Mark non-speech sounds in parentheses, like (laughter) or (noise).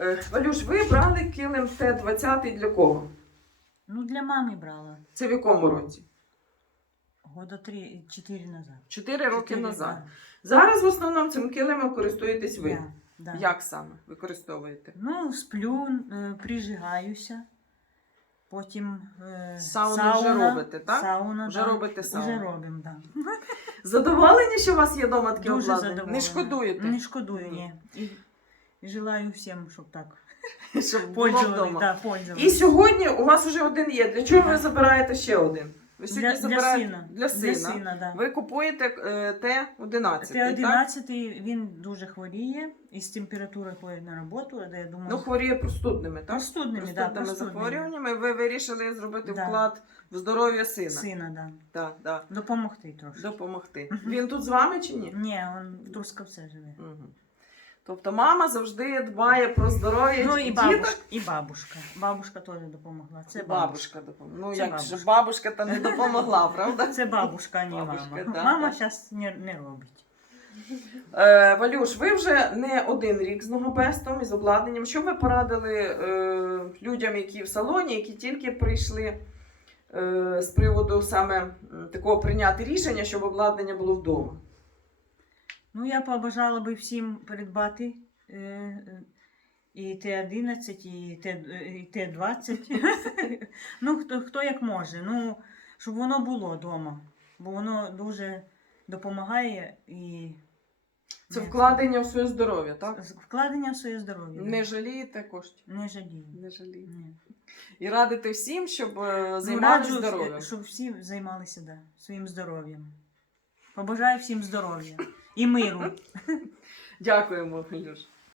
Е, Валюш, ви брали килим Т-20 для кого? Ну, для мами брала. Це в якому році? Года три-чотири назад. Чотири роки Чотири, назад. да. Зараз в основному цим килимом користуєтесь ви. Да, да. Як саме використовуєте? Ну, сплю, е, прижигаюся. Потім е, Сауну вже робите, так? Сауна, Вже да. робите сауну. Вже робимо, так. Да. Задоволені, що у вас є вдома таке Дуже обладнання? задоволена. Не шкодуєте, Не шкодую, Ні. І, желаю всім, щоб так (laughs) щоб було вдома. Да, пользували. І сьогодні у вас вже один є. Для чого ви забираєте ще один? Ви сьогодні для, для забираєте сина. для сина. Для сина да. Ви купуєте е, Т-11, так? Т-11 він дуже хворіє, і з температурою ходить на роботу, де я думаю, Ну, хворіє простудними, так? простудними, да, Простудними простудними. захворюваннями. Ви вирішили зробити Да. вклад в здоров'я сина. Сина, да. Так, так. Допомогти трошки. Допомогти. Мгм. Він тут з вами чи ні? Ні, він в Трускавце живе. Угу. Тобто мама завжди дбає про здоров'я Ну і діток. бабушка, і бабушка. Бабушка теж допомогла. Це бабушка. бабушка допомогла. Ну Це як бабушка. же бабушка та не (laughs) допомогла, правда? Це бабушка, а не Бабушка, мама. да, мама да. зараз не, не робить. Е, Валюш, ви вже не один рік з ногопестом і з обладнанням. Що ви порадили е, людям, які в салоні, які тільки прийшли е, з приводу саме м, такого прийняти рішення, щоб обладнання було вдома? Ну, я побажала би всім придбати е, е, і Т-11, і Т- е, і Т-20. (laughs) ну, хто, хто як може. Ну, щоб воно було вдома. Бо воно дуже допомагає і Це вкладення в своє здоров'я, так? вкладення в своє здоров'я. Не жалієте коштів? Не жалію. Не. Ні. І радите всім, щоб е, Ну, займалися здоров'ям. щоб всі займалися да, своїм здоров'ям. Побажаю всім здоров'я і миру. (laughs) Дякуємо, Валюш.